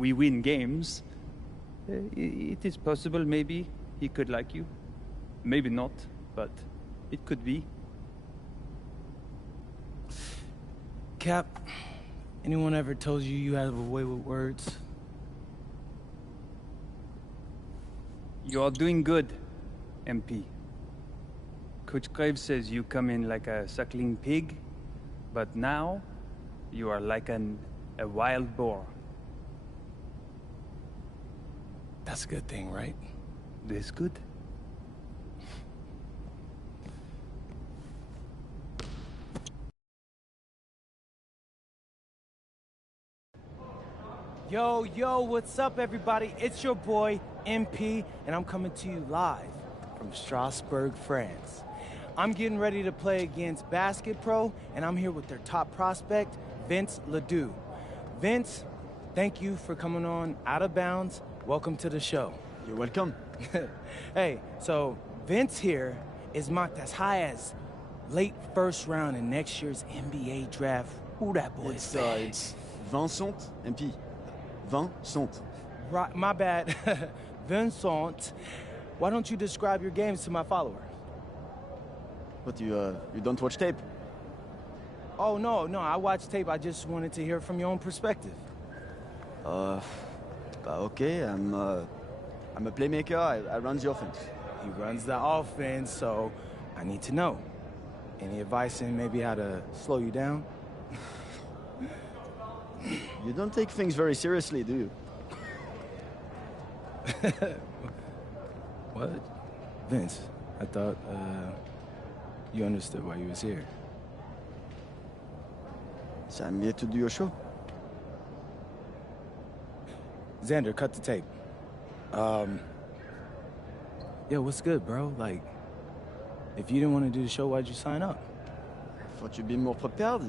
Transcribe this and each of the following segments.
we win games, it is possible maybe he could like you. Maybe not, but it could be. Cap, anyone ever told you you have a way with words? You are doing good, MP. Coach Graves says you come in like a suckling pig, but now you are like a wild boar. That's a good thing, right? This good? Yo, what's up, everybody? It's your boy, MP, and I'm coming to you live from Strasbourg, France. I'm getting ready to play against Basket Pro, and I'm here with their top prospect, Vince Ledoux. Vince, thank you for coming on Out of Bounds. Welcome to the show. You're welcome. Hey, so Vince here is mocked as high as late first round in next year's NBA draft. Who that boy is? It's Vincent, MP. Vincent. Right, my bad. Vincent, why don't you describe your games to my follower? But you don't watch tape? Oh, no, I watch tape. I just wanted to hear from your own perspective. Okay, I'm a playmaker. I run the offense. He runs the offense, so I need to know. Any advice in maybe how to slow you down? You don't take things very seriously, do you? What? Vince, I thought, you understood why you was here. So I'm here to do your show. Xander, cut the tape. Yeah, what's good, bro? Like, if you didn't want to do the show, why'd you sign up? I thought you'd be more prepared.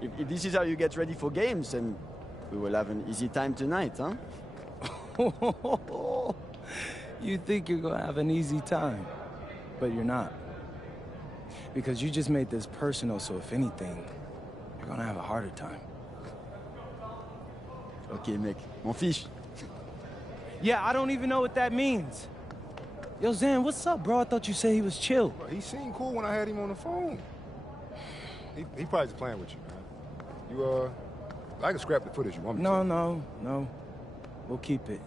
If this is how you get ready for games, then we will have an easy time tonight, huh? You think you're gonna have an easy time, but you're not. Because you just made this personal, so if anything, you're gonna have a harder time. Okay, mec. M'en fiche. Yeah, I don't even know what that means. Yo, Zan, what's up, bro? I thought you said he was chill. Bro, he seemed cool when I had him on the phone. He probably just playing with you, man. I can scrap the footage you want me to. No. We'll keep it.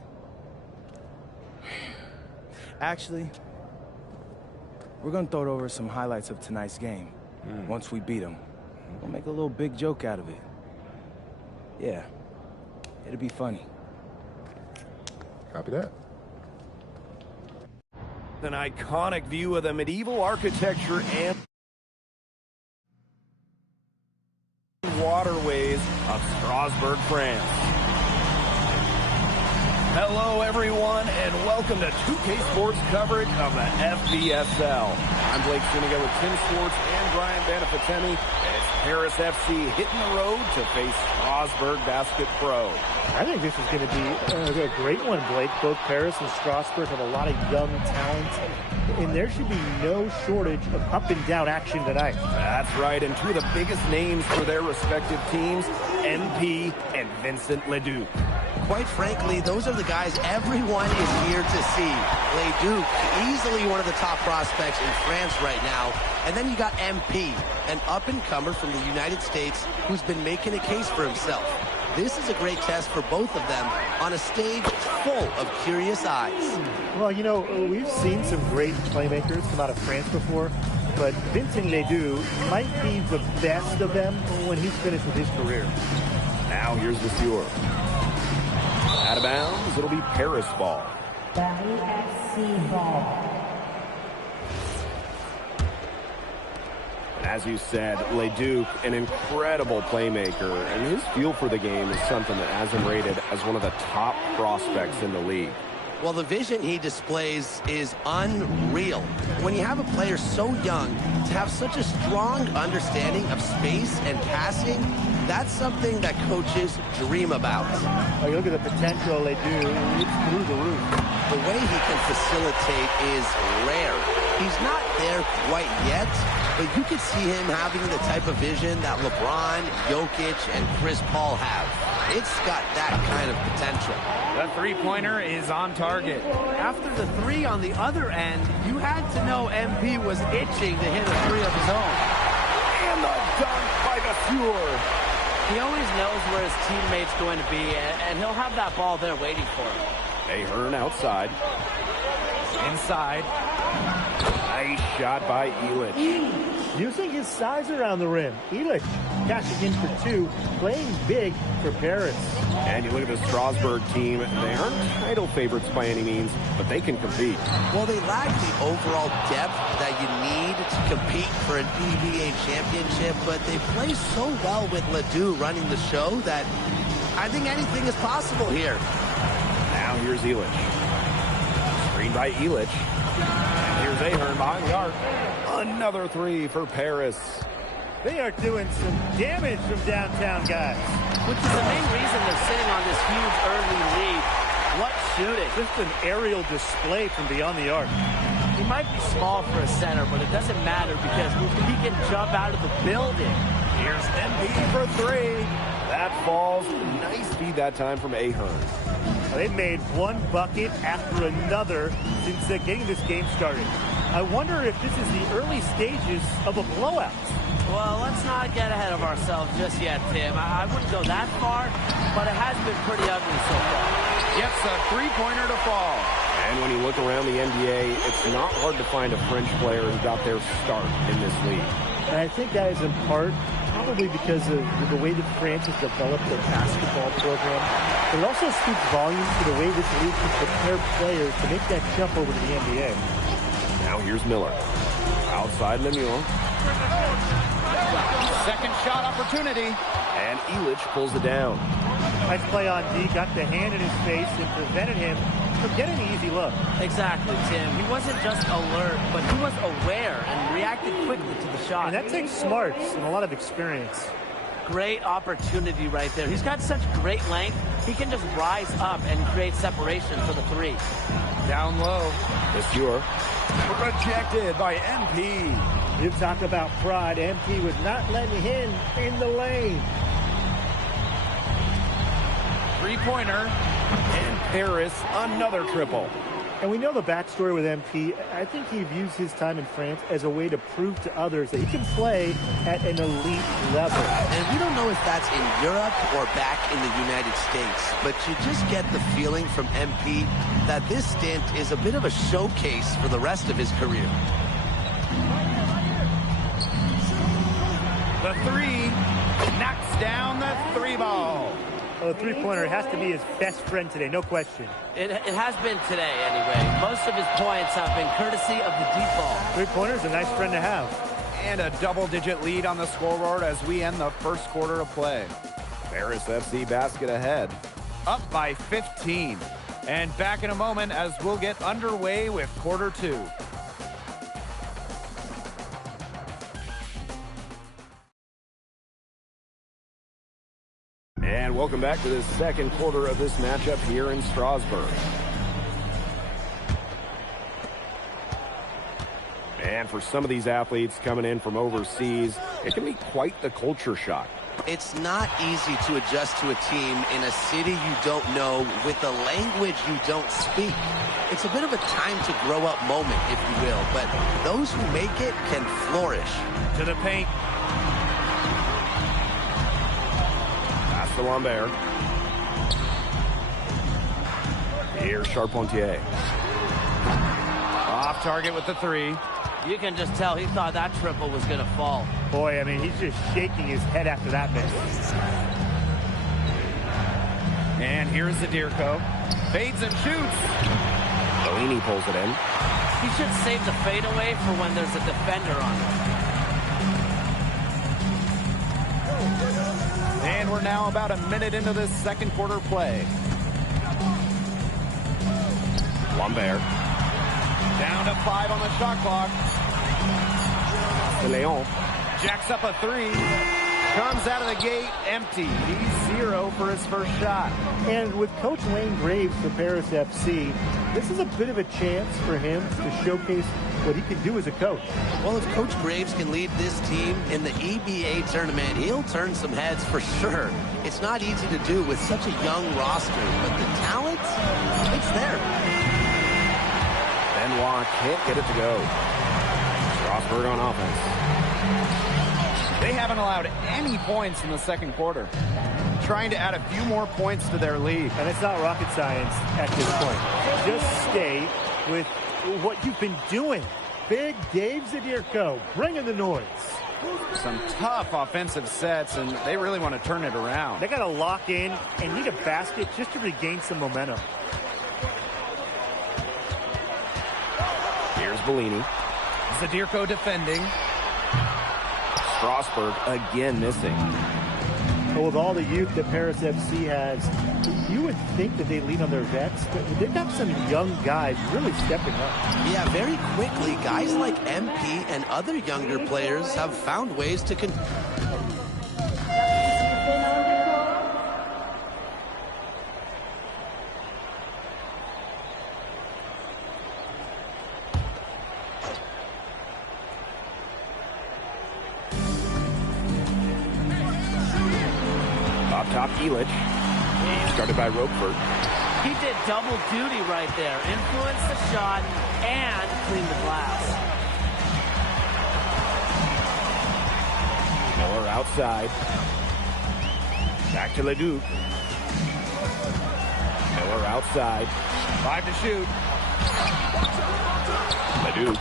Actually, we're gonna throw it over some highlights of tonight's game. Once we beat them. We'll make a little big joke out of it. Yeah. It'll be funny. Copy that. An iconic view of the medieval architecture and waterways of Strasbourg, France. Hello, everyone, and welcome to 2K Sports coverage of the FBSL. I'm Blake Siniga with Tim Swartz and Brian Banafitemi, and it's Paris FC hitting the road to face Strasbourg Basket Pro. I think this is going to be a great one, Blake. Both Paris and Strasbourg have a lot of young talent, and there should be no shortage of up-and-down action tonight. That's right, and two of the biggest names for their respective teams, MP and Vincent Ledoux. Quite frankly, those are the guys everyone is here to see. Ledoux, easily one of the top prospects in France right now. And then you got MP, an up-and-comer from the United States who's been making a case for himself. This is a great test for both of them on a stage full of curious eyes. Well, you know, we've seen some great playmakers come out of France before, but Vincent Ledoux might be the best of them when he's finished with his career. Now here's the score. Out of bounds, it'll be Paris ball. Paris FC ball. As you said, Ledoux, an incredible playmaker, and his feel for the game is something that has him rated as one of the top prospects in the league. Well, the vision he displays is unreal. When you have a player so young, to have such a strong understanding of space and passing, that's something that coaches dream about. Oh, you look at the potential of Ledoux, it's through the roof. The way he can facilitate is rare. He's not there quite yet, but you could see him having the type of vision that LeBron, Jokic, and Chris Paul have. It's got that kind of potential. The three-pointer is on target. After the three on the other end, you had to know MP was itching to hit a three of his own. And the dunk by Gasur. He always knows where his teammate's going to be, and he'll have that ball there waiting for him. Ahern outside. Inside. Nice shot by Elich. Using his size around the rim. Elich cashing in for two, playing big for Paris. And you look at the Strasbourg team, they aren't title favorites by any means, but they can compete. Well, they lack the overall depth that you need to compete for an EVA championship, but they play so well with Ledoux running the show that I think anything is possible here. Now here's Elich. Screen by Elich. And here's Ahern behind the arc. Another three for Paris. They are doing some damage from downtown, guys. Which is the main reason they're sitting on this huge early lead. What shooting. Just an aerial display from beyond the arc. He might be small for a center, but it doesn't matter because he can jump out of the building. Here's MP for three. That falls. Nice feed that time from Ahern. They've made one bucket after another since getting this game started. I wonder if this is the early stages of a blowout. Well, let's not get ahead of ourselves just yet, Tim. I wouldn't go that far, but it has been pretty ugly so far. Gets a three-pointer to fall. And when you look around the NBA, it's not hard to find a French player who got their start in this league. And I think that is in part probably because of the way that France has developed their basketball program. But it also speaks volumes to the way this league can prepare players to make that jump over to the NBA. Now here's Miller. Outside Lemieux. Second shot opportunity. And Elich pulls it down. Nice play on D. Got the hand in his face and prevented him from getting the easy look. Exactly, Tim. He wasn't just alert, but he was aware and reacted quickly to the shot. And that takes smarts and a lot of experience. Great opportunity right there. He's got such great length. He can just rise up and create separation for the three. Down low. Gasur. Rejected by MP. You talk about pride. MP was not letting him in the lane. Three-pointer. And Paris, another triple. And we know the backstory with MP. I think he views his time in France as a way to prove to others that he can play at an elite level. And we don't know if that's in Europe or back in the United States, but you just get the feeling from MP that this stint is a bit of a showcase for the rest of his career. The three knocks down the three ball. Oh, the three-pointer has to be his best friend today, no question. It has been today, anyway. Most of his points have been courtesy of the deep ball. Three-pointer's a nice friend to have. And a double-digit lead on the scoreboard as we end the first quarter of play. Paris FC basket ahead. Up by 15. And back in a moment as we'll get underway with quarter two. And welcome back to the second quarter of this matchup here in Strasbourg. And for some of these athletes coming in from overseas, it can be quite the culture shock. It's not easy to adjust to a team in a city you don't know with a language you don't speak. It's a bit of a time to grow up moment, if you will, but those who make it can flourish. To the paint. Pass to Lambert. Here's Charpentier. Off target with the three. You can just tell he thought that triple was going to fall. Boy, I mean, he's just shaking his head after that miss. And here's Zadirko. Fades and shoots. Bellini pulls it in. He should save the fadeaway for when there's a defender on him. And we're now about a minute into this second quarter play. Lambert. Down to 5 on the shot clock. Leon jacks up a three. Comes out of the gate empty. He's 0 for his first shot. And with Coach Wayne Graves for Paris FC, this is a bit of a chance for him to showcase what he can do as a coach. Well, if Coach Graves can lead this team in the EBA tournament, he'll turn some heads for sure. It's not easy to do with such a young roster, but the talent, it's there. Benoit can't get it to go. Strasburg on offense. They haven't allowed any points in the second quarter. Trying to add a few more points to their lead. And it's not rocket science at this point. Just stay with what you've been doing. Big Dave Zadirko bringing the noise. Some tough offensive sets, and they really want to turn it around. They got to lock in and need a basket just to regain some momentum. Here's Bellini. Zadirko defending. Strasburg again missing. Well, with all the youth that Paris FC has, you would think that they lean on their vets, but they've got some young guys really stepping up. Yeah, very quickly, guys like MP and other younger players have found ways to Top Illich. Started by Roquefort. He did double duty right there. Influence the shot and clean the glass. Miller outside. Back to Leduc. Miller outside. 5 to shoot. Leduc.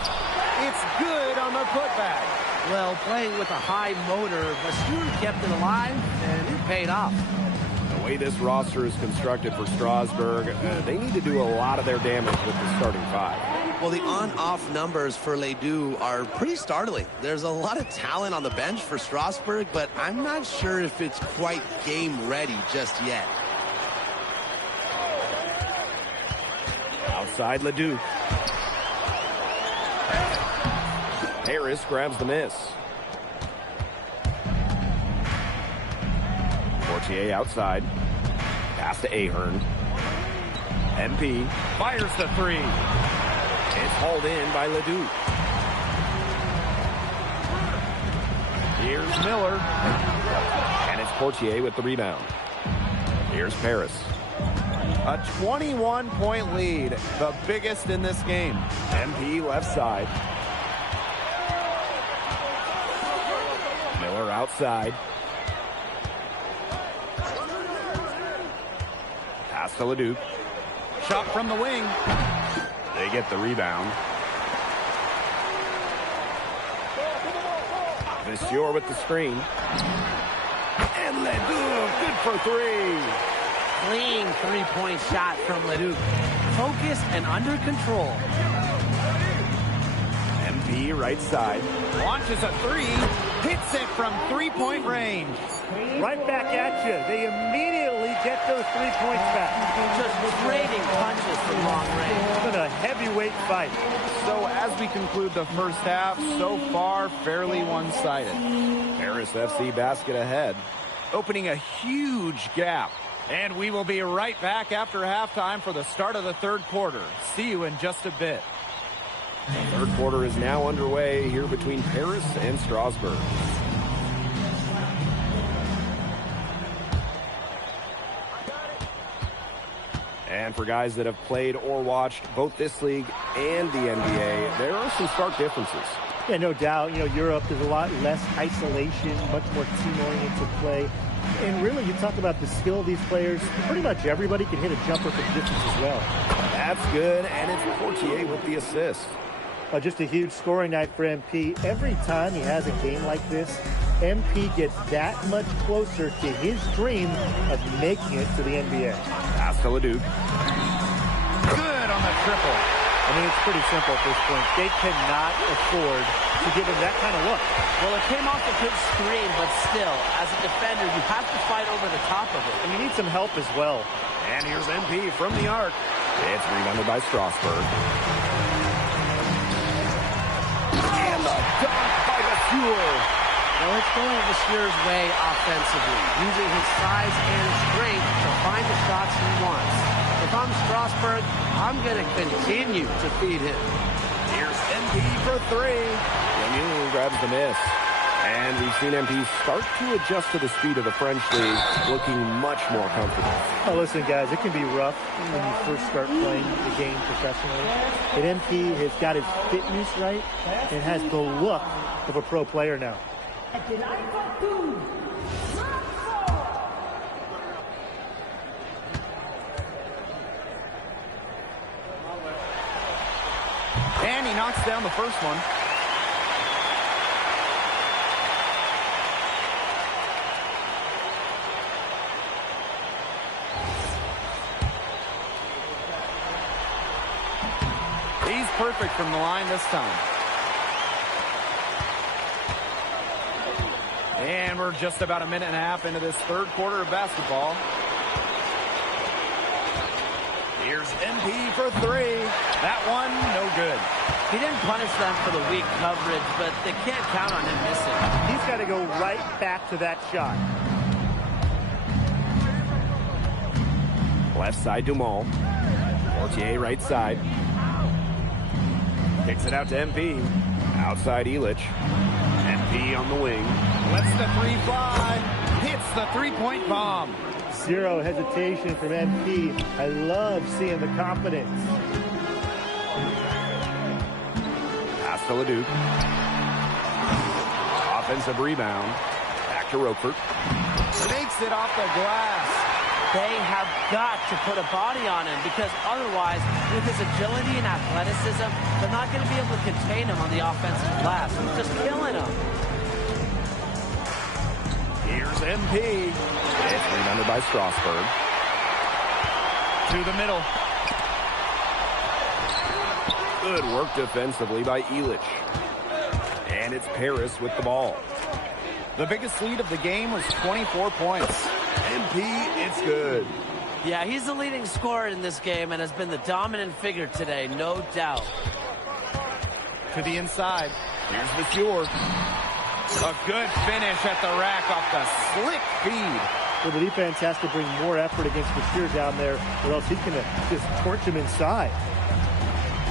It's good on the putback. Well, playing with a high motor, the Stewart kept it alive, and it paid off. The way this roster is constructed for Strasburg, they need to do a lot of their damage with the starting five. Well, the on-off numbers for Ledoux are pretty startling. There's a lot of talent on the bench for Strasburg, but I'm not sure if it's quite game ready just yet. Outside Leduc. Harris grabs the miss. Portier outside. Pass to Ahern. MP fires the three. It's hauled in by Ledoux. Here's Miller. And it's Portier with the rebound. Here's Paris. A 21-point lead, the biggest in this game. MP left side. Miller outside. Pass to Leduc. Shot from the wing. They get the rebound. Monsieur with the screen. And Leduc, good for three. Clean three-point shot from Leduc. Focused and under control. MP right side. Launches a three. Hits it from three-point range. Right back at you. They immediately get those 3 points back. Just trading punches from long range. It's been a heavyweight fight. So as we conclude the first half, so far fairly one-sided. Paris FC basket ahead. Opening a huge gap. And we will be right back after halftime for the start of the third quarter. See you in just a bit. The third quarter is now underway here between Paris and Strasburg. And for guys that have played or watched both this league and the NBA, there are some stark differences. Yeah, no doubt. You know, Europe, there's a lot less isolation, much more team-oriented play. And really, you talk about the skill of these players. Pretty much everybody can hit a jumper from distance as well. That's good, and it's Portier with the assist. Just a huge scoring night for MP. Every time he has a game like this, MP gets that much closer to his dream of making it to the NBA. Pass to Leduc. Good on the triple. I mean, it's pretty simple at this point. They cannot afford to give him that kind of look. Well, it came off a good screen, but still, as a defender, you have to fight over the top of it. And you need some help as well. And here's MP from the arc. It's rebounded by Strasburg. And the dunk by Monsieur. Well, it's going Monsieur's way offensively, using his size and strength to find the shots he wants. If I'm Strasburg, I'm going to continue to feed him. Here's MP for three. Lemieux grabs the miss. And we've seen MP start to adjust to the speed of the French league, looking much more comfortable. Oh, listen, guys, it can be rough when you first start playing the game professionally. But MP has got his fitness right and has the look of a pro player now. And he knocks down the first one. He's perfect from the line this time. And we're just about a minute and a half into this third quarter of basketball. Here's MP for three. That one, no good. He didn't punish them for the weak coverage, but they can't count on him missing. He's got to go right back to that shot. Left side, Dumont. Portier right side. Kicks it out to MP. Outside, Illich. MP on the wing. Lets the three fly. Hits the three-point bomb. Zero hesitation from MP. I love seeing the confidence. Pass to Leduc. Offensive rebound. Back to Roquefort. Makes it off the glass. They have got to put a body on him because otherwise, with his agility and athleticism, they're not going to be able to contain him on the offensive glass. He's just killing him. Here's MP. It's rebounded by Strasburg. To the middle. Good work defensively by Illich. And it's Paris with the ball. The biggest lead of the game was 24 points. MP, it's good. Yeah, he's the leading scorer in this game and has been the dominant figure today, no doubt. To the inside. Here's Monsieur. A good finish at the rack off the slick feed. Well, the defense has to bring more effort against Monsieur down there, or else he's going to just torch him inside.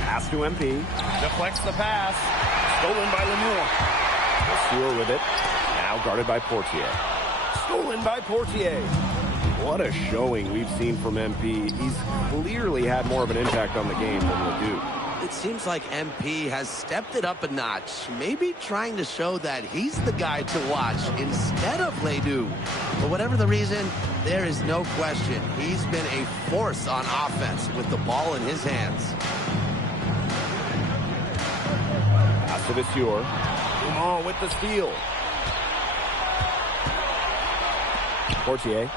Pass to MP. Deflects the pass. Stolen by Lemieux. Monsieur with it. Now guarded by Portier. Stolen by Portier. What a showing we've seen from MP. He's clearly had more of an impact on the game than Leduc. It seems like MP has stepped it up a notch, maybe trying to show that he's the guy to watch instead of Leduc. For whatever the reason, there is no question he's been a force on offense with the ball in his hands. Pass to Monsieur. Dumont with the steal. Portier.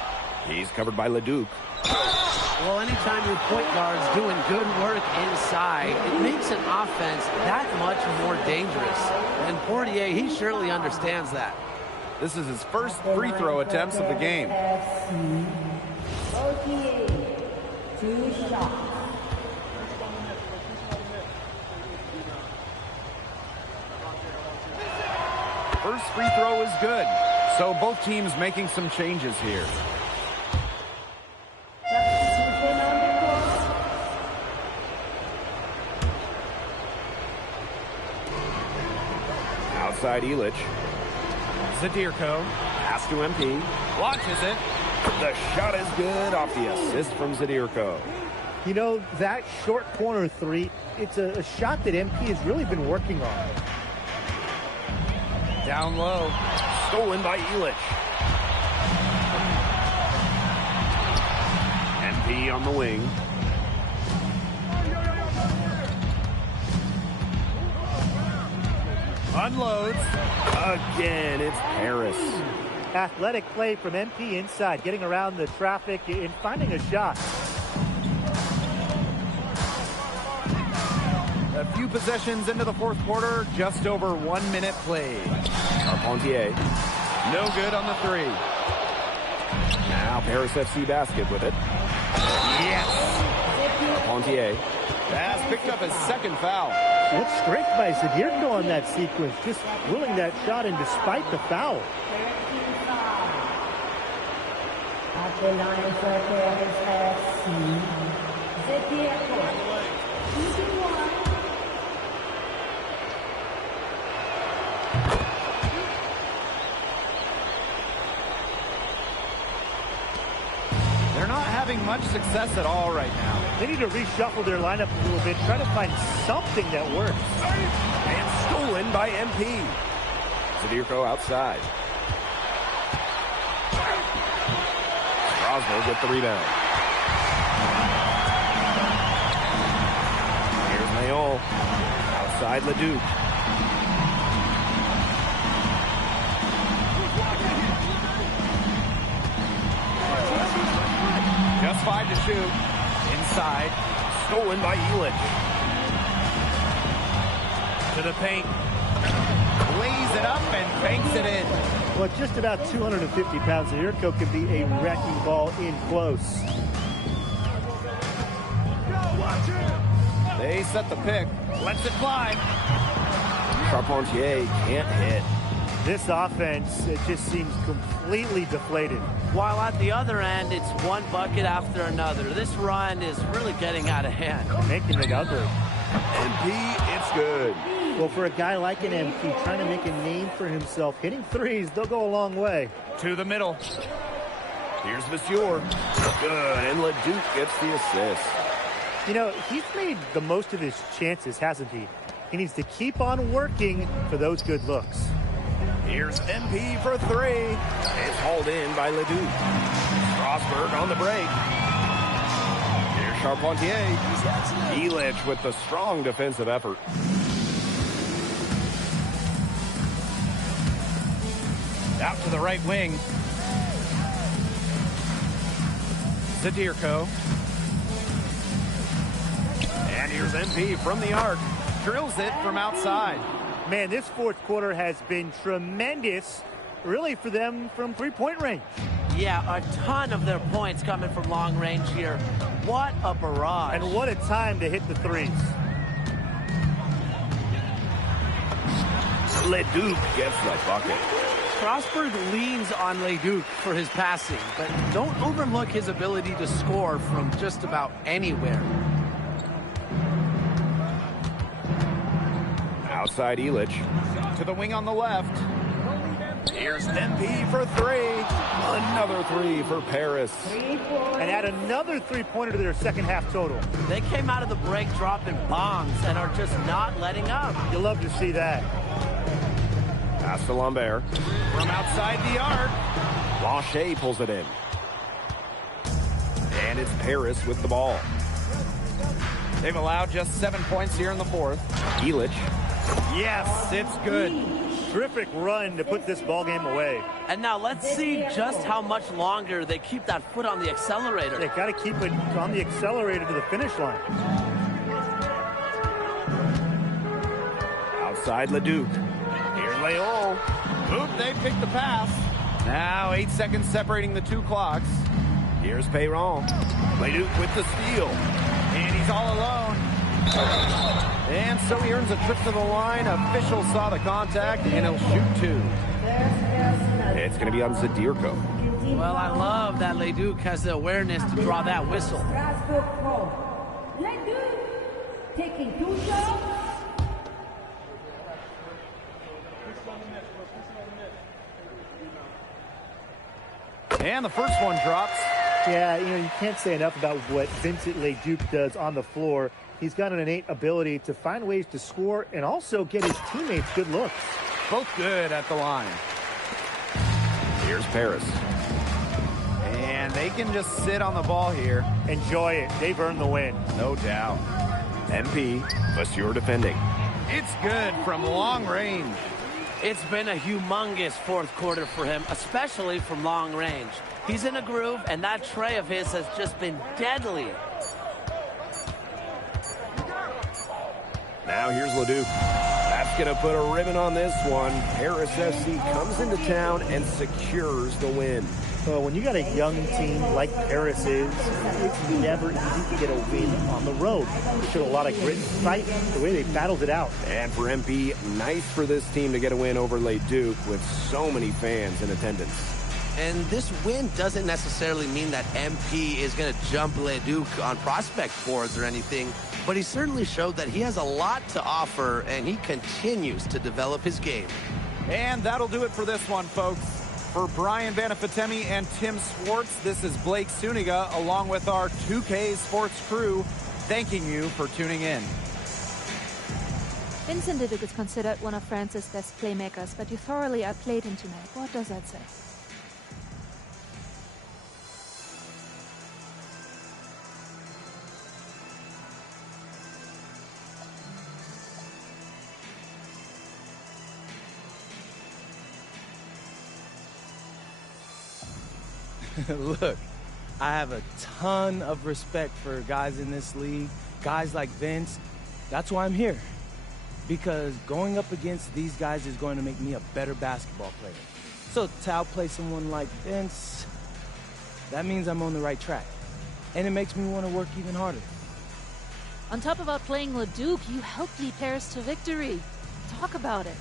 He's covered by Leduc. Well, anytime your point guard's doing good work inside, it makes an offense that much more dangerous. And Portier, he surely understands that. This is his first free throw attempts of the game. Portier, 2 shots. First free throw is good. So both teams making some changes here. Outside Illich. Zadirko. Pass to MP. Launches it. The shot is good off the assist from Zadirko. You know, that short corner three, it's a shot that MP has really been working on. Down low. Stolen by Illich. MP on the wing. Unloads. Again, it's Paris. Athletic play from MP inside, getting around the traffic and finding a shot. A few possessions into the fourth quarter, just over 1 minute played. Carpentier. No good on the three. Now Paris FC basket with it. Yes. Carpentier. Has picked up his second foul. What strength by Zadirko on that sequence, just willing that shot in despite the foul. At the line for Paris FC, Zadirko, 21. much success at all right now. They need to reshuffle their lineup a little bit, try to find something that works. And stolen by MP. Zadirko outside. Strasburg with the rebound. Here's Mayol. Outside Leduc. Just 5 to shoot. Inside. Stolen by Elich. To the paint. Lays it up and banks it in. Well, at just about 250 pounds, Zadirko can be a wrecking ball in close. They set the pick. Lets it fly. Charpentier can't hit. This offense, it just seems completely deflated. While at the other end, it's one bucket after another. This run is really getting out of hand. Making it ugly. MP, it's good. Well, for a guy like an MP trying to make a name for himself, hitting threes, they'll go a long way. To the middle. Here's Vasseur. Good, and Leduc gets the assist. You know, he's made the most of his chances, hasn't he? He needs to keep on working for those good looks. Here's MP for 3. It's hauled in by Leduc. Strasburg on the break. Here's Charpentier. Elich with the strong defensive effort. Out to the right wing. Zadirko. And here's MP from the arc. Drills it from outside. Man, this fourth quarter has been tremendous, really, for them from three-point range. Yeah, a ton of their points coming from long range here. What a barrage. And what a time to hit the threes. Leduc gets the bucket. Strasburg leans on Leduc for his passing, but don't overlook his ability to score from just about anywhere. Outside Elich. To the wing on the left. Here's MP for 3. Another 3 for Paris. And add another three-pointer to their second half total. They came out of the break dropping bombs and are just not letting up. You'll love to see that. Pass to Lambert. From outside the arc. Lachey pulls it in. And it's Paris with the ball. They've allowed just 7 points here in the fourth. Elich. Yes, it's good. Terrific run to put this ball game away. And now let's see just how much longer they keep that foot on the accelerator. They got to keep it on the accelerator to the finish line. Outside Leduc. Here's Mayol. Oop, they picked the pass. Now 8 seconds separating the two clocks. Here's Perron. Leduc with the steal. And he's all alone. And so he earns a trip to the line. Officials saw the contact, and he'll shoot 2. It's going to be on Zadirko. Well, I love that Leduc has the awareness to draw that whistle. Leduc taking 2 shots. And the first one drops. Yeah, you know, you can't say enough about what Vincent Leduc does on the floor. He's got an innate ability to find ways to score and also get his teammates good looks. Both good at the line. Here's Paris. And they can just sit on the ball here. Enjoy it. They've earned the win. No doubt. MP, Vasseur defending. It's good from long range. It's been a humongous fourth quarter for him, especially from long range. He's in a groove, and that tray of his has just been deadly. Now here's Leduc. That's going to put a ribbon on this one. Paris FC comes into town and secures the win. Well, when you got a young team like Paris is, it's never easy to get a win on the road. They showed a lot of grit and fight the way they battled it out. And for MP, nice for this team to get a win over Leduc with so many fans in attendance. And this win doesn't necessarily mean that MP is going to jump Leduc on prospect boards or anything, but he certainly showed that he has a lot to offer, and he continues to develop his game. And that'll do it for this one, folks. For Brian Banafitemi and Tim Swartz, this is Blake Suniga along with our 2K Sports crew, thanking you for tuning in. Vincent Leduc is considered one of France's best playmakers, but you thoroughly outplayed him tonight. What does that say? Look, I have a ton of respect for guys in this league, guys like Vince. That's why I'm here. Because going up against these guys is going to make me a better basketball player. So to outplay someone like Vince, that means I'm on the right track. And it makes me want to work even harder. On top of outplaying Leduc, you helped lead Paris to victory. Talk about it.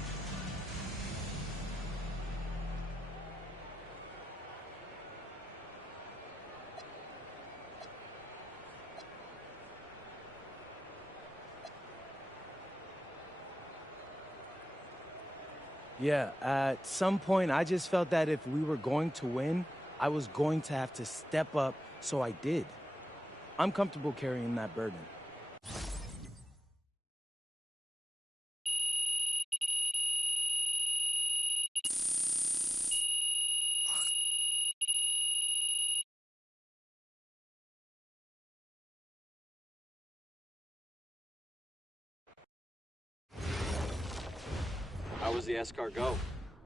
Yeah, at some point, I just felt that if we were going to win, I was going to have to step up, so I did. I'm comfortable carrying that burden. How was the escargot?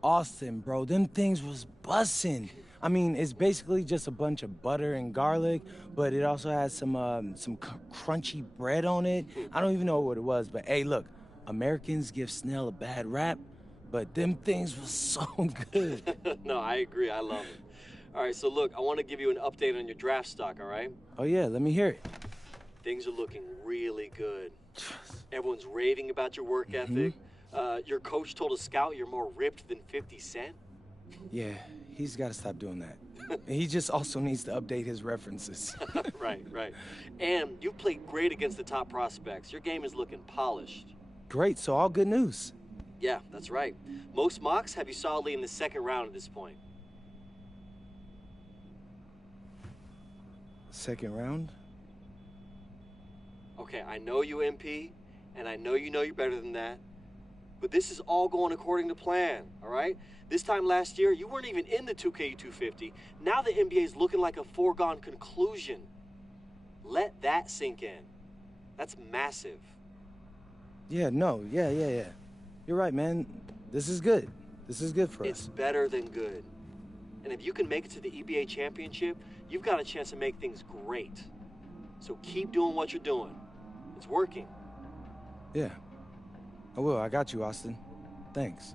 Austin, bro, them things was bussin'. I mean, it's basically just a bunch of butter and garlic, but it also has some crunchy bread on it. I don't even know what it was, but hey, look, Americans give Snell a bad rap, but them things was so good. No, I agree. I love it. All right, so look, I want to give you an update on your draft stock, all right? Oh, yeah, let me hear it. Things are looking really good. Everyone's raving about your work ethic. Your coach told a scout you're more ripped than 50 Cent. Yeah, he's got to stop doing that. He just also needs to update his references. Right. And you've played great against the top prospects. Your game is looking polished. Great, so all good news. Yeah, that's right. Most mocks have you solidly in the second round at this point. Second round? Okay, I know you, MP, and I know you're better than that. But this is all going according to plan, all right? This time last year, you weren't even in the 2K250. Now the NBA is looking like a foregone conclusion. Let that sink in. That's massive. Yeah. You're right, man. This is good. This is good for us. It's better than good. And if you can make it to the EBA championship, you've got a chance to make things great. So keep doing what you're doing. It's working. Yeah. I will. I got you, Austin. Thanks.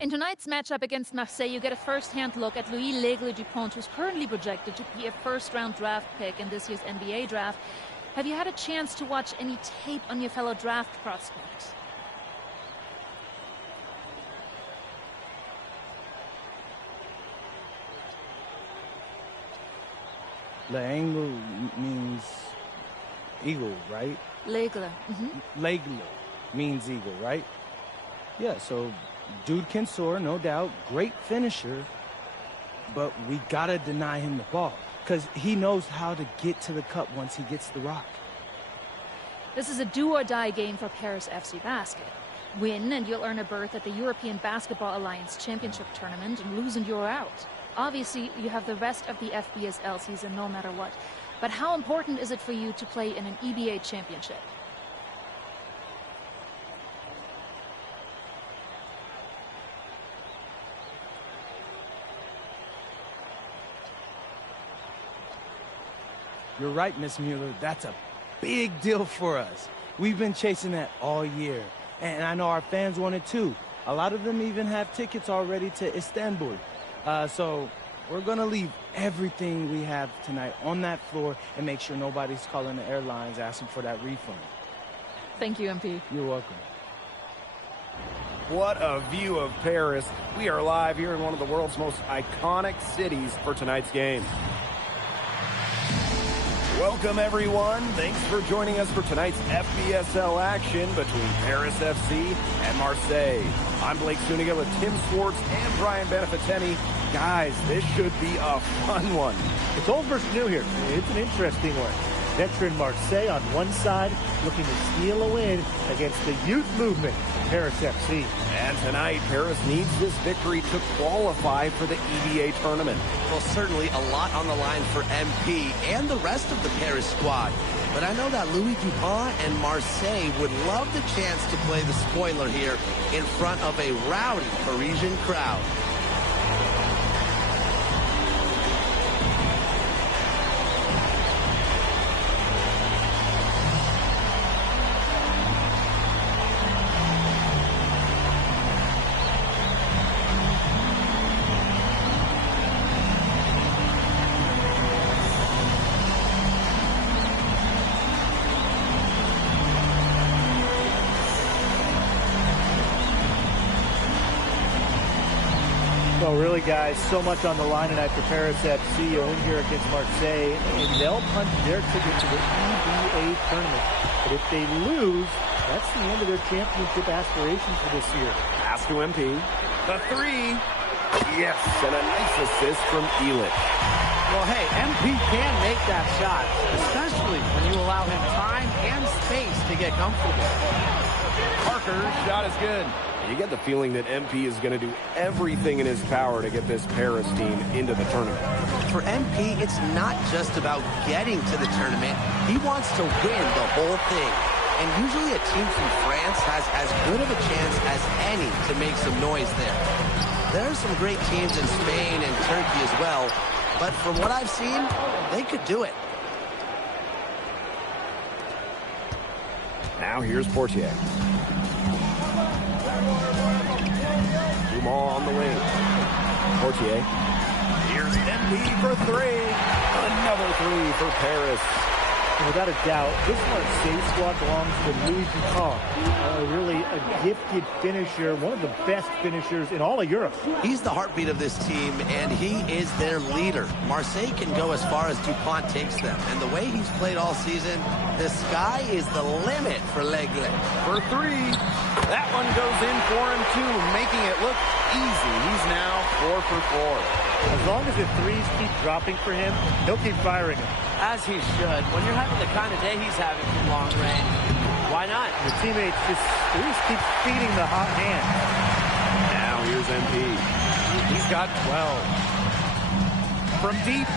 In tonight's matchup against Marseille, you get a first-hand look at Louis L'Aigle-Dupont, who's currently projected to be a first-round draft pick in this year's NBA draft. Have you had a chance to watch any tape on your fellow draft prospect? L'Aigle means eagle, right? L'Aigle. L'Aigle means eagle, right? Yeah, so dude can soar, no doubt. Great finisher. But we gotta deny him the ball, because he knows how to get to the cup once he gets the rock. This is a do-or-die game for Paris FC Basket. Win and you'll earn a berth at the European Basketball Alliance Championship Tournament, and lose and you're out. Obviously, you have the rest of the FBSL season no matter what. But how important is it for you to play in an EBA championship? You're right, Miss Mueller. That's a big deal for us. We've been chasing that all year. And I know our fans want it too. A lot of them even have tickets already to Istanbul. So we're going to leave everything we have tonight on that floor and make sure nobody's calling the airlines asking for that refund. Thank you, MP. You're welcome. What a view of Paris. We are live here in one of the world's most iconic cities for tonight's game. Welcome, everyone. Thanks for joining us for tonight's FBSL action between Paris FC and Marseille. I'm Blake Suniga with Tim Swartz and Brian Beneficeni. Guys, this should be a fun one. It's old versus new here. It's an interesting one. Veteran Marseille on one side, looking to steal a win against the youth movement, Paris FC. And tonight, Paris needs this victory to qualify for the EBA tournament. Well, certainly a lot on the line for MP and the rest of the Paris squad. But I know that Louis Dupont and Marseille would love the chance to play the spoiler here in front of a rowdy Parisian crowd. Well, really, guys, so much on the line tonight for Paris FC. A win here against Marseille, and they'll punch their ticket to the EBA tournament. But if they lose, that's the end of their championship aspirations for this year. Pass to MP. The three. Yes, and a nice assist from Elitch. Well, hey, MP can make that shot, especially when you allow him time and space to get comfortable. Parker's shot is good. You get the feeling that MP is going to do everything in his power to get this Paris team into the tournament. For MP, it's not just about getting to the tournament. He wants to win the whole thing. And usually a team from France has as good of a chance as any to make some noise there. There are some great teams in Spain and Turkey as well. But from what I've seen, they could do it. Now here's Portier. Dumont on the wing. Portier. Here's MP for three. Another three for Paris. And without a doubt, this Marseille squad belongs to Louis Dupont. Really a gifted finisher, one of the best finishers in all of Europe. He's the heartbeat of this team, and he is their leader. Marseille can go as far as Dupont takes them. And the way he's played all season, the sky is the limit for L'Aigle. For three. That one goes in for him, too, making it look easy. He's now 4 for 4. As long as the threes keep dropping for him, he'll keep firing them. As he should. When you're having the kind of day he's having from long range, why not? The teammates just keep feeding the hot hand. Now here's MP. He's got 12. From deep,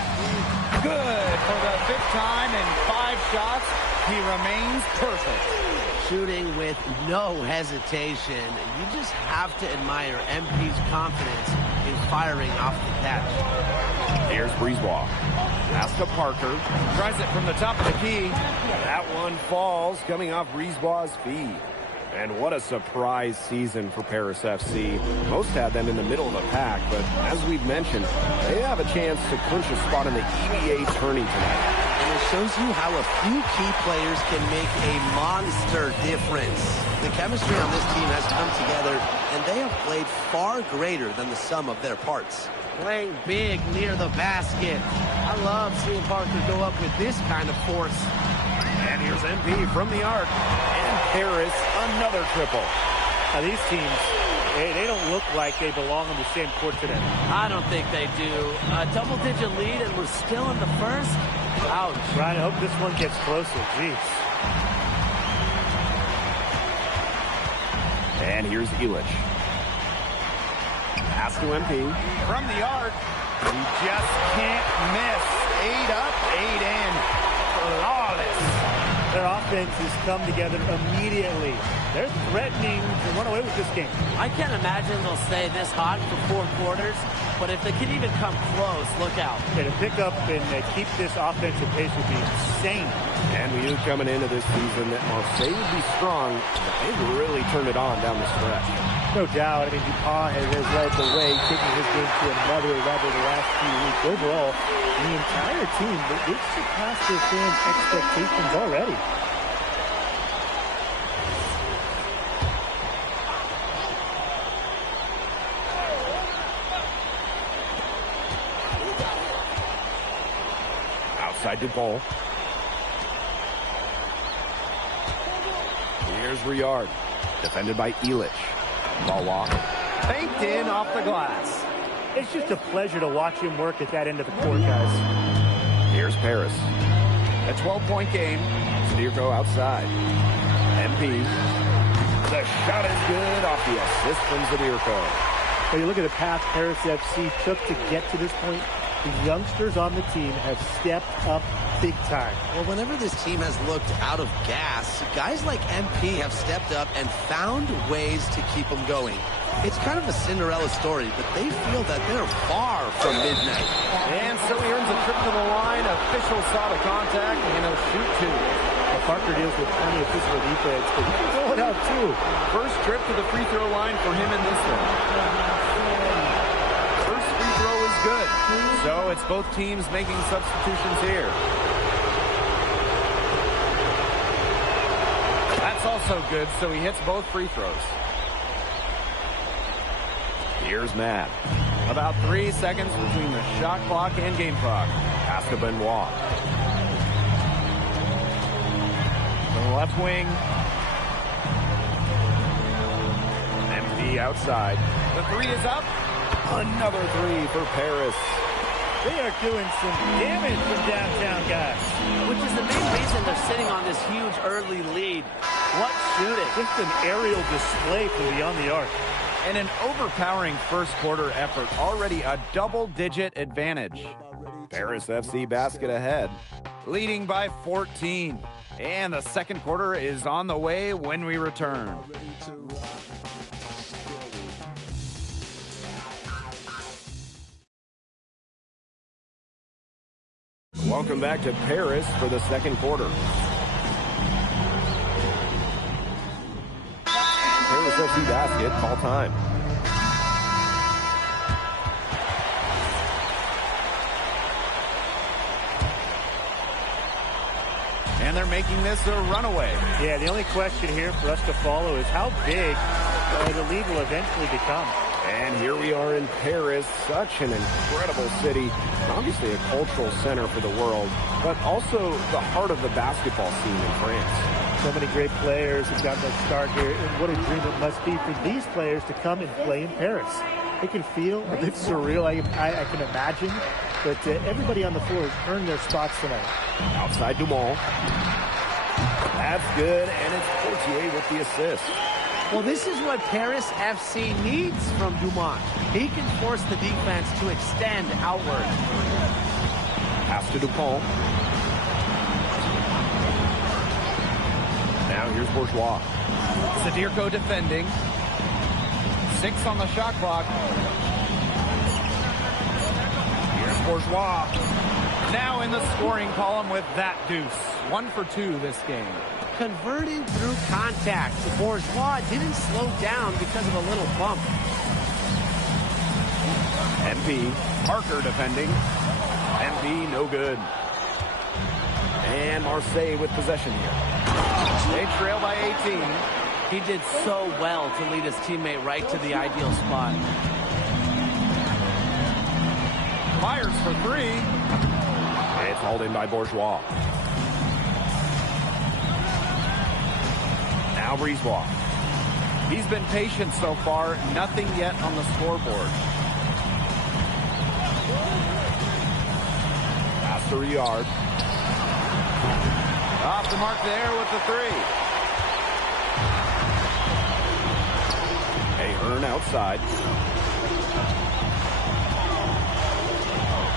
good for the 5th time in 5 shots. He remains perfect. Shooting with no hesitation. You just have to admire MP's confidence in firing off the catch. Here's Brisebois. Pass to Parker. Tries it from the top of the key. That one falls, coming off Brisebois' feet. And what a surprise season for Paris FC. Most had them in the middle of the pack, but as we've mentioned, they have a chance to clinch a spot in the EVA tourney tonight. And it shows you how a few key players can make a monster difference. The chemistry on this team has come together, and they have played far greater than the sum of their parts. Playing big near the basket. I love seeing Parker go up with this kind of force. And here's MP from the arc. And Paris, another triple. Now these teams, they don't look like they belong on the same court today. I don't think they do. A double-digit lead, and we're still in the first? Ouch. Brian, I hope this one gets closer. Jeez. And here's Illich. Pass to MP. From the arc, he just can't miss. 8 up, 8 in. Flawless. Their offense has come together immediately. They're threatening to run away with this game. I can't imagine they'll stay this hot for 4 quarters, but if they can even come close, look out. Yeah, to pick up and keep this offensive pace would be insane. And we knew coming into this season that Marseille would be strong, but they've really turned it on down the stretch. No doubt. I mean, Dupont has led the way, taking his game to another level the last few weeks. Overall, the entire team, they've surpassed their fans' expectations already. Outside Dupont. Here's Riyard. Defended by Illich. Ball walk. Banked in off the glass. It's just a pleasure to watch him work at that end of the court, guys. Here's Paris. A 12-point game. Zadirko outside. MP. The shot is good off the assist from Zadirko. When you look at the path Paris FC took to get to this point, the youngsters on the team have stepped up big time. Well, whenever this team has looked out of gas, guys like MP have stepped up and found ways to keep them going. It's kind of a Cinderella story, but they feel that they're far from midnight. And so he earns a trip to the line. Official saw the contact, and he'll shoot 2. Well, Parker deals with plenty of physical defense, but he can roll it out too. First trip to the free throw line for him in this one. First free throw is good. So it's both teams making substitutions here. That's also good, so he hits both free throws. Here's Matt. About 3 seconds between the shot clock and game clock. Pass to Benoit. The left wing. MP outside. The 3 is up. Another 3 for Paris. They are doing some damage from downtown, guys. Which is the main reason they're sitting on this huge early lead. What shooting? Just an aerial display from beyond the arc. And an overpowering first quarter effort. Already a double-digit advantage. Paris FC basket ahead. Leading by 14. And the second quarter is on the way when we return. Welcome back to Paris for the second quarter. Paris FC basket, call time. And they're making this a runaway. Yeah, the only question here for us to follow is how big the lead will eventually become. And here we are in Paris, such an incredible city. Obviously a cultural center for the world, but also the heart of the basketball scene in France. So many great players have gotten their start here, and what a dream it must be for these players to come and play in Paris. It can feel a bit surreal, I can imagine, but everybody on the floor has earned their spots tonight. Outside Dumont. That's good, and it's Portier with the assist. Well, this is what Paris FC needs from Dumont. He can force the defense to extend outward. Pass to Dupont. Now here's Bourgeois. Zadirko defending. 6 on the shot clock. Here's Bourgeois. Now in the scoring column with that deuce. 1 for 2 this game. converting through contact. Bourgeois didn't slow down because of a little bump. MP, Parker defending. MP, no good. And Marseille with possession here. They trail by 18. He did so well to lead his teammate right to the ideal spot. Fires for three. It's hauled in by Bourgeois. Now Brisebois. He's been patient so far. Nothing yet on the scoreboard. Pass to Riyard. Off the mark there with the three. Ahern outside.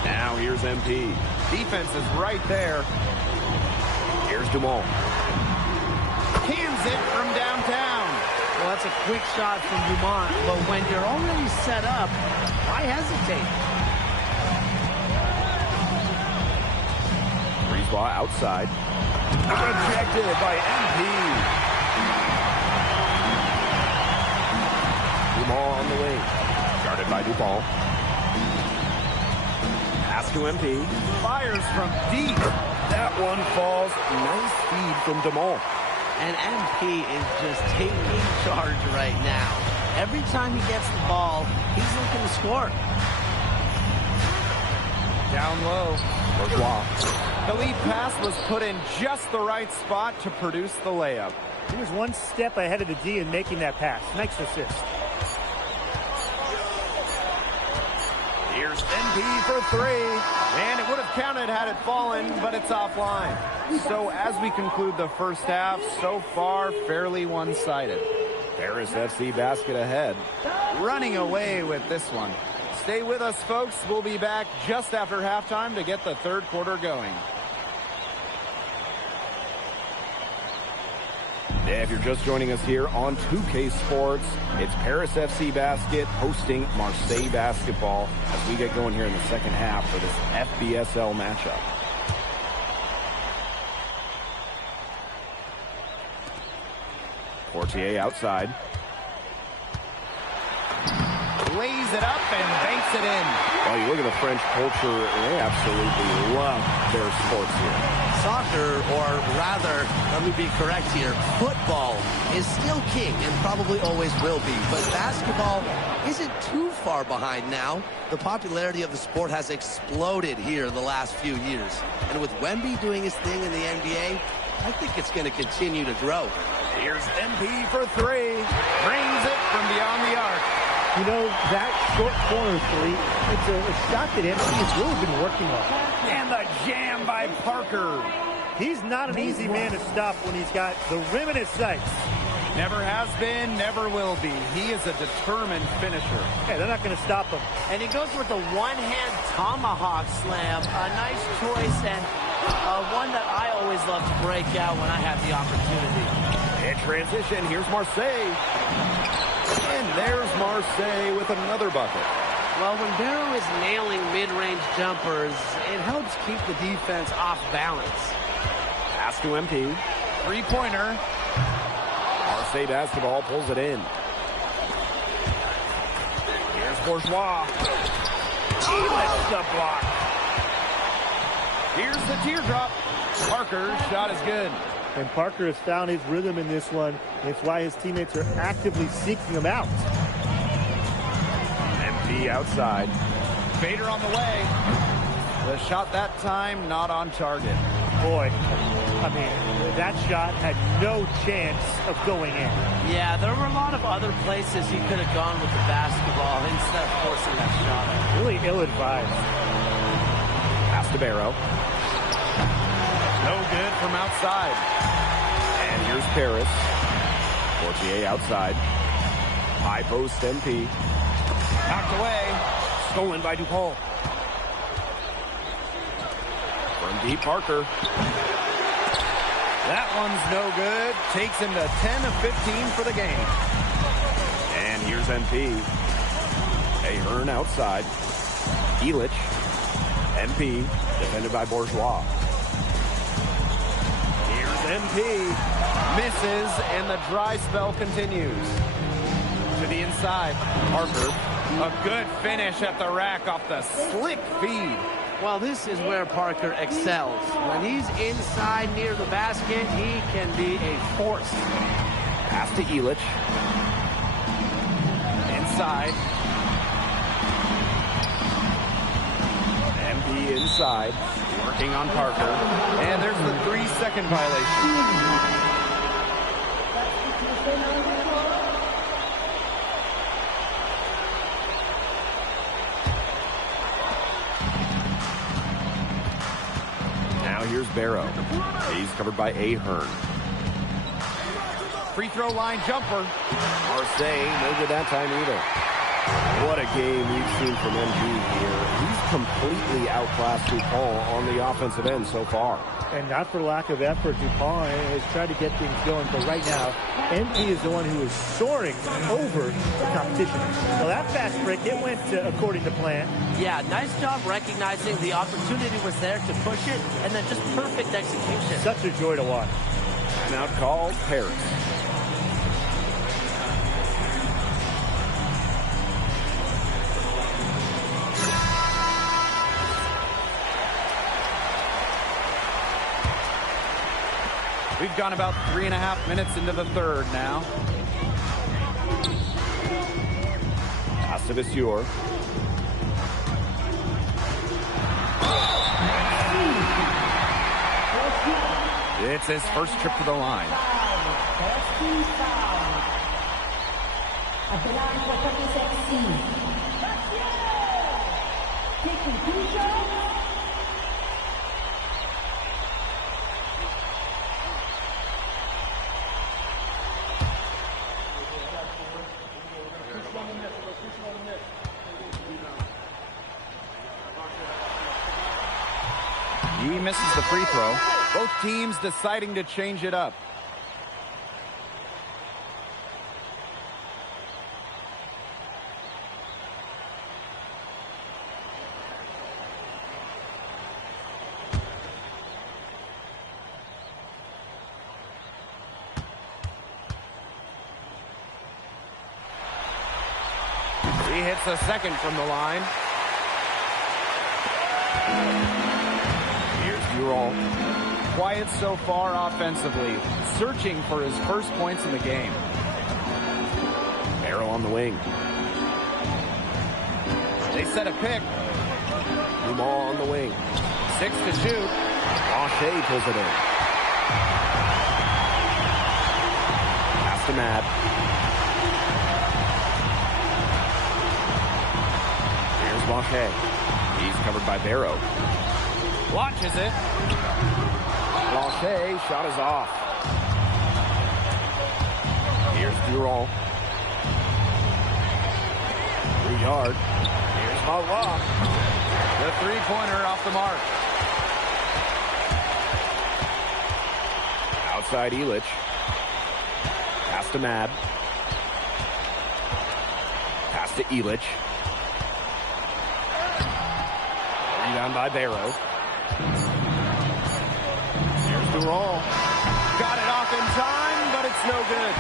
Now here's MP. Defense is right there. Here's Dumont. Cans it from downtown. Well, that's a quick shot from Dumont, but when you're already set up, why hesitate? Brisebois outside. Rejected by MP. Dumont on the wing. Guarded by Dupont. Pass to MP. Fires from deep. That one falls. Nice feed from Dumont. And MP is just taking charge right now. Every time he gets the ball, he's looking to score. Down low. Bourgeois. The lead pass was put in just the right spot to produce the layup. He was one step ahead of the D in making that pass. Nice assist. Here's MP for three. And it would have counted had it fallen, but it's offline. So as we conclude the first half, so far fairly one-sided. Paris FC basket ahead. Running away with this one. Stay with us, folks. We'll be back just after halftime to get the third quarter going. Yeah, if you're just joining us here on 2K Sports, it's Paris FC Basket hosting Marseille Basketball as we get going here in the second half for this FBSL matchup. Portier outside. Lays it up and banks it in. Well, you look at the French culture, they absolutely love their sports here. Soccer, or rather, let me be correct here, football is still king and probably always will be. But basketball isn't too far behind now. The popularity of the sport has exploded here the last few years. And with Wemby doing his thing in the NBA, I think it's going to continue to grow. Here's MP for three. Brings it from beyond the arc. You know, that short corner three, it's a shot that MP has really been working on. And the jam by Parker. He's not an easy man to stop when he's got the rim in his sights. Never has been, never will be. He is a determined finisher. Yeah, they're not going to stop him. And he goes with the one-hand tomahawk slam. A nice choice and one that I always love to break out when I have the opportunity. In transition, here's Marseille. And there's Marseille with another bucket. Well, when Barrow is nailing mid-range jumpers, it helps keep the defense off balance. Pass to MP. Three-pointer. Marseille Basketball pulls it in. Here's Bourgeois. He lifts the block. Here's the teardrop. Parker's shot is good. And Parker has found his rhythm in this one. And it's why his teammates are actively seeking him out. MP outside. Bader on the way. The shot that time not on target. Boy, I mean, that shot had no chance of going in. Yeah, there were a lot of other places he could have gone with the basketball instead of forcing that shot. Really ill-advised. Pass to Barrow. No good from outside. And here's Paris. Portier outside. High post MP. Knocked away. Stolen by Dupont. From deep, Parker. That one's no good. Takes him to 10 of 15 for the game. And here's MP. Ahern outside. Illich. MP. Defended by Bourgeois. Here's MP. Misses, and the dry spell continues. To the inside, Parker. A good finish at the rack off the slick feed. Well, this is where Parker excels. When he's inside near the basket, he can be a force. Pass to Elich. Inside. MP inside. Working on Parker. And there's the 3-second violation. Here's Barrow. He's covered by Ahern. Free throw line jumper. Marseille, no good that time either. What a game we've seen from MP here. He's completely outclassed DuPont on the offensive end so far. And not for lack of effort, DuPont has tried to get things going, but right now, MP is the one who is soaring over the competition. So that fast break, it went according to plan. Yeah, nice job recognizing the opportunity was there to push it, and then just perfect execution. Such a joy to watch. Timeout called Paris. We've gone about 3.5 minutes into the third now. Pass to Vasseur. It's his first trip to the line. He misses the free throw. Both teams deciding to change it up. He hits a second from the line. Durall. Quiet so far offensively, searching for his first points in the game. Barrow on the wing. They set a pick. Dumas on the wing. 6 to shoot. Blanchet pulls it in. Pass to Mad. Here's Blanchet. He's covered by Barrow. Launches it. Blanchet, shot is off. Here's Durall. Yard. Here's Valois. The three-pointer off the mark. Outside Elich. Pass to Mad. Pass to Elich. Rebound by Barrow. Here's Durall. Got it off in time, but it's no good.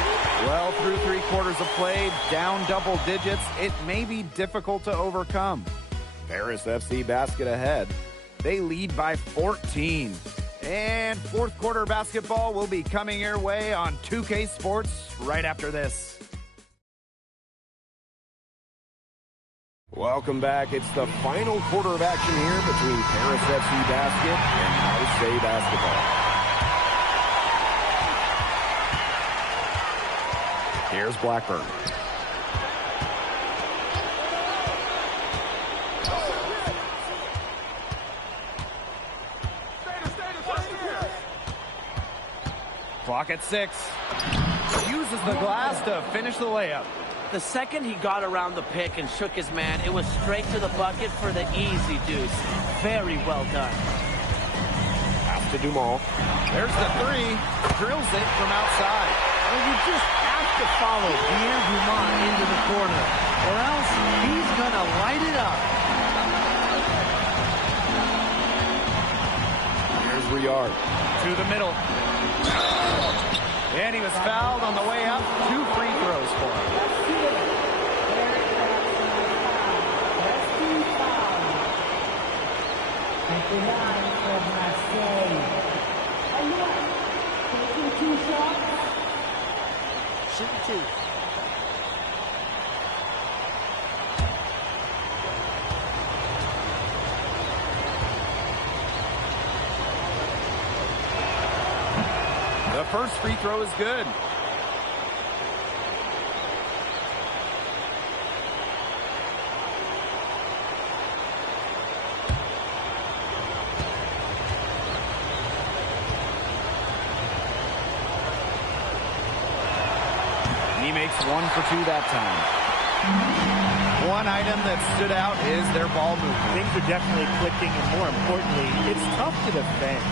Well, through 3 quarters of play, down double digits, it may be difficult to overcome. Paris FC basket ahead. They lead by 14. And fourth quarter basketball will be coming your way on 2K Sports right after this. Welcome back. It's the final quarter of action here between Paris FC basket and Marseille basketball. Here's Blackburn. Clock at 6. Uses the glass to finish the layup. The second he got around the pick and shook his man, it was straight to the bucket for the easy deuce. Very well done. Pass to Dumas. There's the 3. Drills it from outside. Well, you just have to follow Pierre Dumas into the corner, or else he's going to light it up. Here's Riard. To the middle. And he was fouled on the way up. 2 free throws for him. Shooting 2. The first free throw is good. He makes 1 for 2 that time. One item that stood out is their ball movement. Things are definitely clicking, and more importantly, it's tough to defend.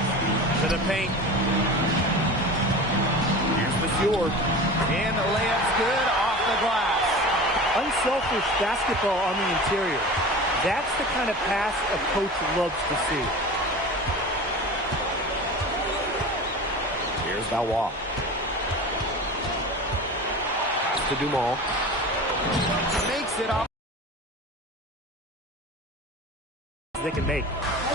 To the paint. Fjord. And the layup's good off the glass. Unselfish basketball on the interior. That's the kind of pass a coach loves to see. Here's Valois. Pass to Dumont. Makes it off. They can make.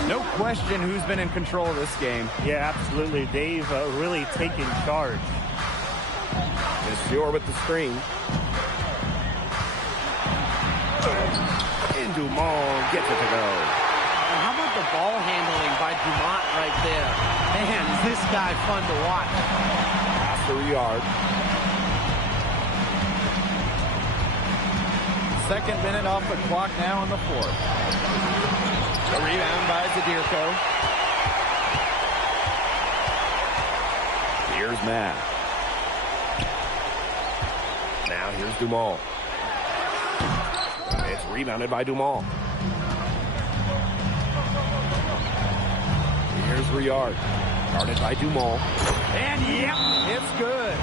No question who's been in control of this game. Yeah, absolutely. They've really taken charge. Fjord with the screen. And Dumont gets it to go. And how about the ball handling by Dumont right there? Man, is this guy fun to watch. Pass to Riyard. Second minute off the clock now in the 4th. A rebound by Zadirko. Here's Matt. Now here's Dumont. It's rebounded by Dumont. Here's Riyard. Guarded by Dumont. And yep, it's good.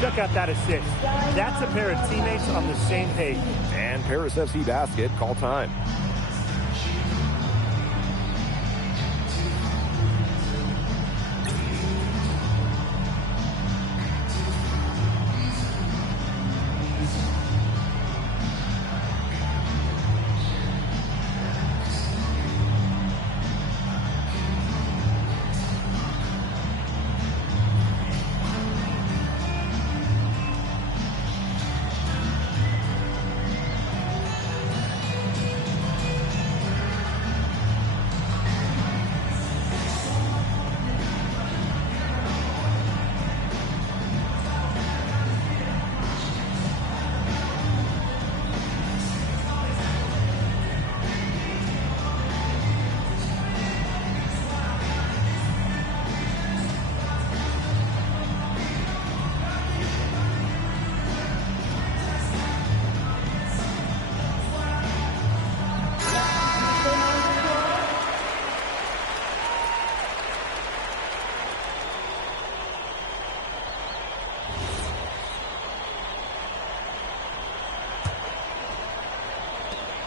Check out that assist. That's a pair of teammates on the same page. And Paris FC basket, call time.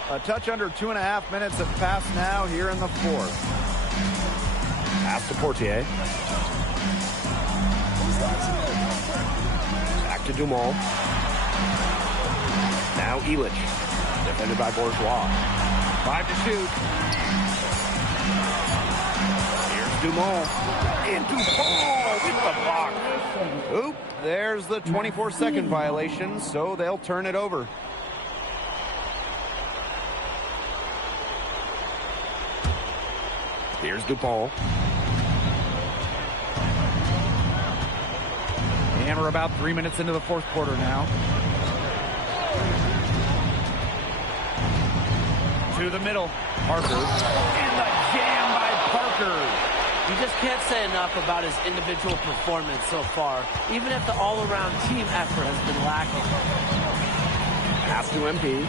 A touch under 2.5 minutes have passed now here in the 4th. Pass to Portier. Back to Dumont. Now Elich. Defended by Bourgeois. 5 to shoot. Here's Dumont. Into Paul with the block. Oop, there's the 24-second violation, so they'll turn it over. Here's Dupont. And we're about 3 minutes into the 4th quarter now. To the middle. Parker. And the jam by Parker. You just can't say enough about his individual performance so far, even if the all-around team effort has been lacking. Pass to MP.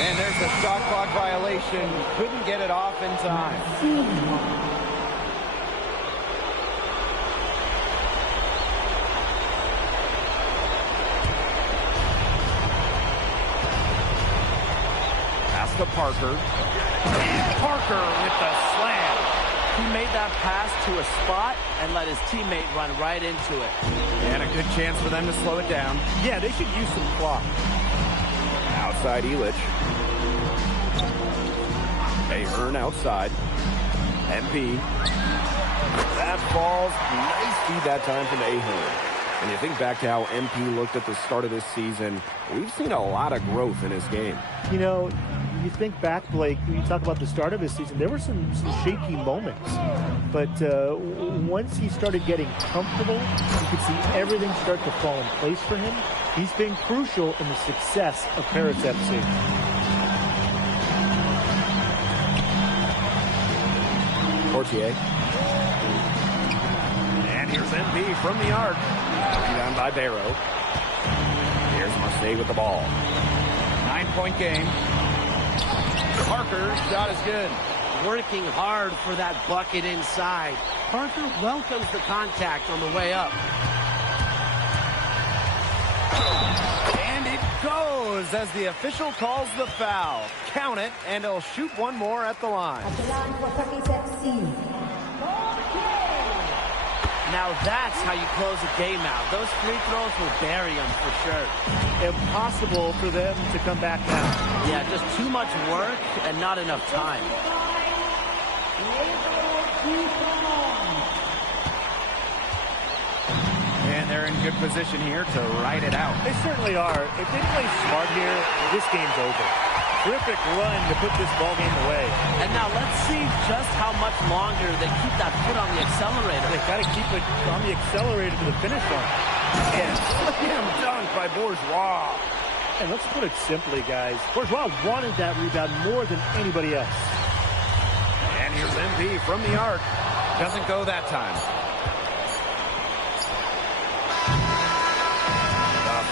And there's a shot clock violation. Couldn't get it off in time. to Parker. Parker with the slam. He made that pass to a spot and let his teammate run right into it. And a good chance for them to slow it down. Yeah, they should use some clock. Outside Elich. Ahern outside. MP. That falls. Nice feed that time from Ahern. And you think back to how MP looked at the start of this season, we've seen a lot of growth in his game. You know, you think back, Blake, when you talk about the start of his season, there were some shaky moments. But once he started getting comfortable, you could see everything start to fall in place for him. He's been crucial in the success of Paris FC. Portier. And here's MP from the arc. Rebound by Barrow. Here's Marseille with the ball. 9-point game. Parker's shot is good. Working hard for that bucket inside. Parker welcomes the contact on the way up. And it goes as the official calls the foul. Count it, and he'll shoot one more at the line. At the line for Paris FC. Now that's how you close a game out. Those free throws will bury them for sure. Impossible for them to come back now. Yeah, just too much work and not enough time. And they're in good position here to ride it out. They certainly are. If they play smart here, this game's over. Terrific run to put this ball game away. And now let's see just how much longer they keep that foot on the accelerator. They've got to keep it on the accelerator to the finish line. And slam dunk by Bourgeois. And let's put it simply, guys. Bourgeois wanted that rebound more than anybody else. And here's MP from the arc. Doesn't go that time.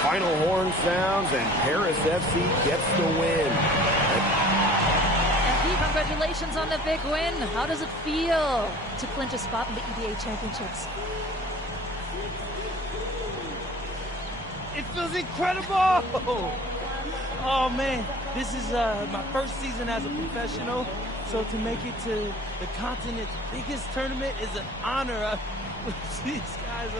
Final horn sounds, and Paris FC gets the win. MP, congratulations on the big win. How does it feel to clinch a spot in the EBA Championships? It feels incredible! Oh man, this is my first season as a professional, so to make it to the continent's biggest tournament is an honor. These guys,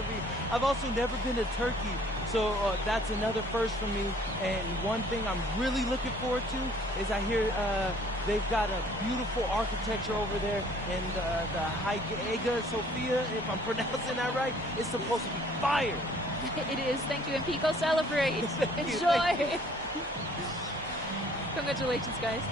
I've also never been to Turkey, so that's another first for me. And one thing I'm really looking forward to is I hear they've got a beautiful architecture over there, and the Hagia Sophia, if I'm pronouncing that right, is supposed to be fire. It is. Thank you, MP. Go celebrate. Enjoy. Congratulations, guys.